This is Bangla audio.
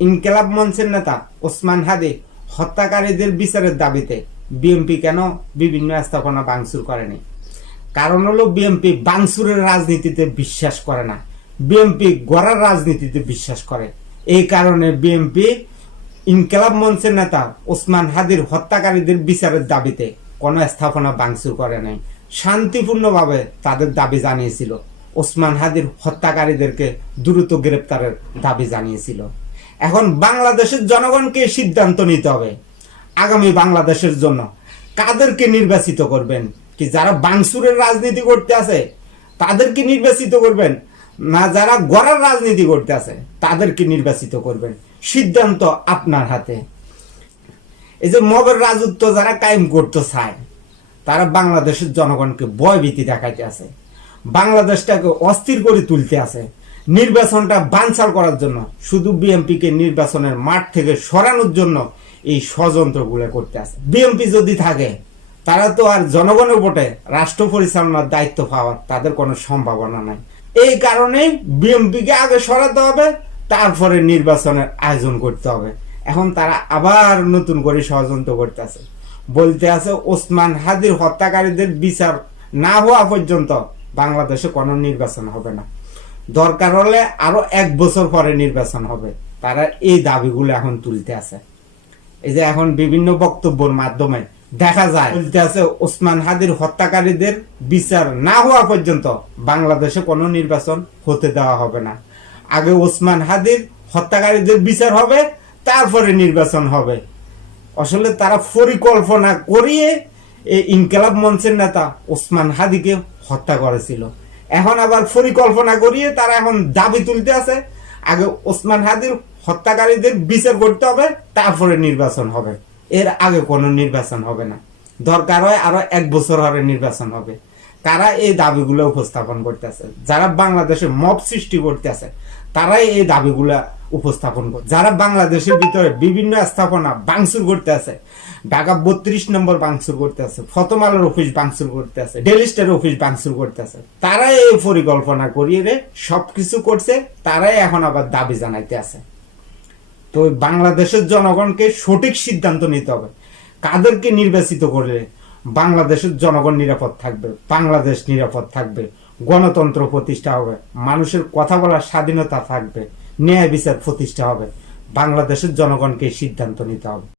ইনকেলাব মঞ্চের নেতা ওসমান হাদি হত্যাকারীদের বিচারের দাবিতে বিএনপি কেন বিভিন্ন স্থাপনা ভাঙচুর করেনি? কারণ হলো বিএনপি বাংসুরের রাজনীতিতে বিশ্বাস করে না। বিএনপি গড়ার রাজনীতিতে বিশ্বাস করে। এই কারণে বিএনপি ইনকেলাব মঞ্চের নেতা ওসমান হাদির হত্যাকারীদের বিচারের দাবিতে কোনো স্থাপনা ভাঙচুর করে নাই। শান্তিপূর্ণভাবে তাদের দাবি জানিয়েছিল। ওসমান হাদির হত্যাকারীদেরকে দ্রুত গ্রেপ্তারের দাবি জানিয়েছিল। এখন বাংলাদেশের জনগণকে সিদ্ধান্ত নিতে হবে আগামী বাংলাদেশের জন্য। কাদেরকে নির্বাচিত করবেন? কি যারা বাংসুরের রাজনীতি করতে আছে, তাদেরকে নির্বাচিত করবেন? না যারা গড়ার রাজনীতি করতে আছে, তাদেরকে নির্বাচিত করবেন? সিদ্ধান্ত আপনার হাতে। এই যে মবের রাজত্ব যারা কায়েম করতে চায়, তারা বাংলাদেশের জনগণকে ভয়ভীতি দেখাইতে আছে। বাংলাদেশটাকে অস্থির করে তুলতে আছে। নির্বাচনটা বানচাল করার জন্য শুধু বিএনপিকে নির্বাচনের মাঠ থেকে সরানোর জন্য এই ষড়যন্ত্রগুলো করতে আছে। বিএনপি যদি থাকে, তারা তো আর জনগণের ভোটে রাষ্ট্র পরিচালনার দায়িত্ব পাওয়ার তাদের কোনো সম্ভাবনা নাই। এই কারণে বিএনপিকে আগে সরাতে হবে, তারপরে নির্বাচনের আয়োজন করতে হবে। এখন তারা আবার নতুন করে ষড়যন্ত্র করতে আছে। বলতে আছে, ওসমান হাদির হত্যাকারীদের বিচার না হওয়া পর্যন্ত বাংলাদেশে কোনো নির্বাচন হবে না। দরকার হলে আরও এক বছর পরে নির্বাচন হবে। তারা এই দাবিগুলো এখন তুলতে আছে। এই যে এখন বিভিন্ন বক্তব্যের মাধ্যমে দেখা যায় বলতে আছে ওসমান হাদির হত্যাকারীদের বিচার না হওয়া পর্যন্ত বাংলাদেশে কোনো নির্বাচন হতে দেওয়া হবে না। আগে ওসমান হাদির হত্যাকারীদের বিচার হবে, তারপরে নির্বাচন হবে। আসলে তারা পরিকল্পনা করিয়ে এই ইনকেলাব মঞ্চের নেতা ওসমান হাদিকে হত্যা করেছিল। এখন আবার পরিকল্পনা করিয়ে তারা এখন দাবি তুলতে আছে। আগে ওসমান হাদির হত্যাকারীদের বিচার করতে হবে, তারপরে নির্বাচন হবে। এর আগে কোনো নির্বাচন হবে না। দরকার হয় আরও এক বছর হরে নির্বাচন হবে। তারা এই দাবিগুলো উপস্থাপন করতেছে। যারা বাংলাদেশে মব সৃষ্টি করতেছে, তারাই এই দাবিগুলা উপস্থাপন করে। যারা বাংলাদেশের ভিতরে বিভিন্ন স্থাপনা বাংসুর করতে আছে, ঢাকা বত্রিশ নম্বর বাংসুর করতে আছে আলোর অফিস বাংসুর করতে আছে ডেলিস্টার অফিস বাংসুর করতে আছে, তারাই এই পরিকল্পনা করিয়ে রে, সবকিছু করছে, তারাই এখন আবার দাবি জানাইতে আছে। তো বাংলাদেশের জনগণকে সঠিক সিদ্ধান্ত নিতে হবে। কাদেরকে নির্বাচিত করলে বাংলাদেশের জনগণ নিরাপদ থাকবে, বাংলাদেশ নিরাপদ থাকবে, গণতন্ত্র প্রতিষ্ঠা হবে, মানুষের কথা বলার স্বাধীনতা থাকবে ন্যায় বিচার প্রতিষ্ঠা হবে। বাংলাদেশের জনগণকে সিদ্ধান্ত নিতে হবে।